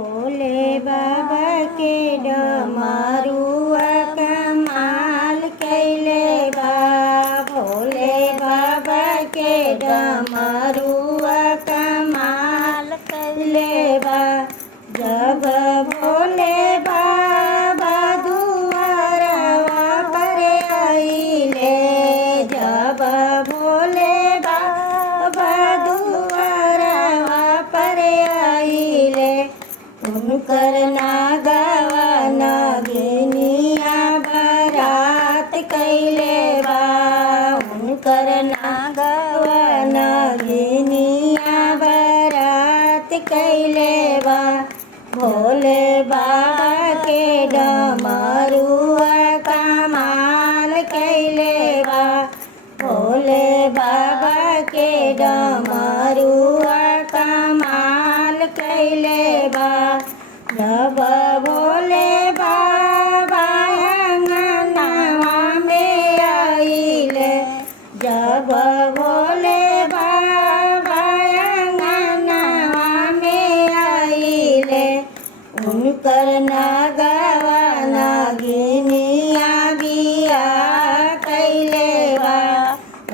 भोले बाबा के डमरुआ कमाल कैले बा। भोले बाबा के डमरुआ कमाल कैले बा। जब भोले बाबा दुआरवा पर आइले, जब भोले बाबा दुआरवा पर आइले, उनकर नागवा नागिनिया बारात कैले बा। उनकर नागवा नागिनिया बारात कैले बा। भोले बाबा के डमरुआ कमाल कैले बा। भोले बाबा के डमरुआ कमाल कैले बा। जब भोले बाबा अंगनवा में आइले, जब भोले बाबा अंगनवा में आइले, उनकर नागवा नागिनिया बिया कैले बा।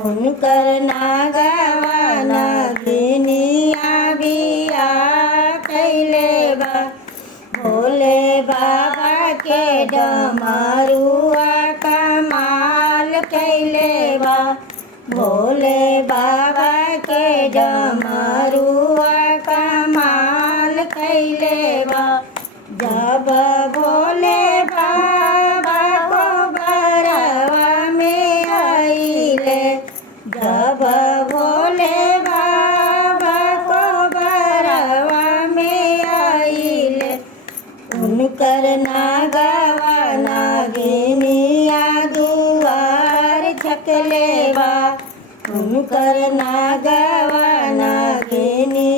उनकर नागवा नागिनिया बिया कैले बा। भोले बाबा के डमरुआ कमाल कैले बा। भोले बाबा के डमरुआ कमाल कैले बा। जब भोले बाबा को बरवा में आइले, जब भोले बाबा को बरवा में आइले, उनकर नागवा नागिनिया दुआर छकले बा। उनकर नागवा नागिनी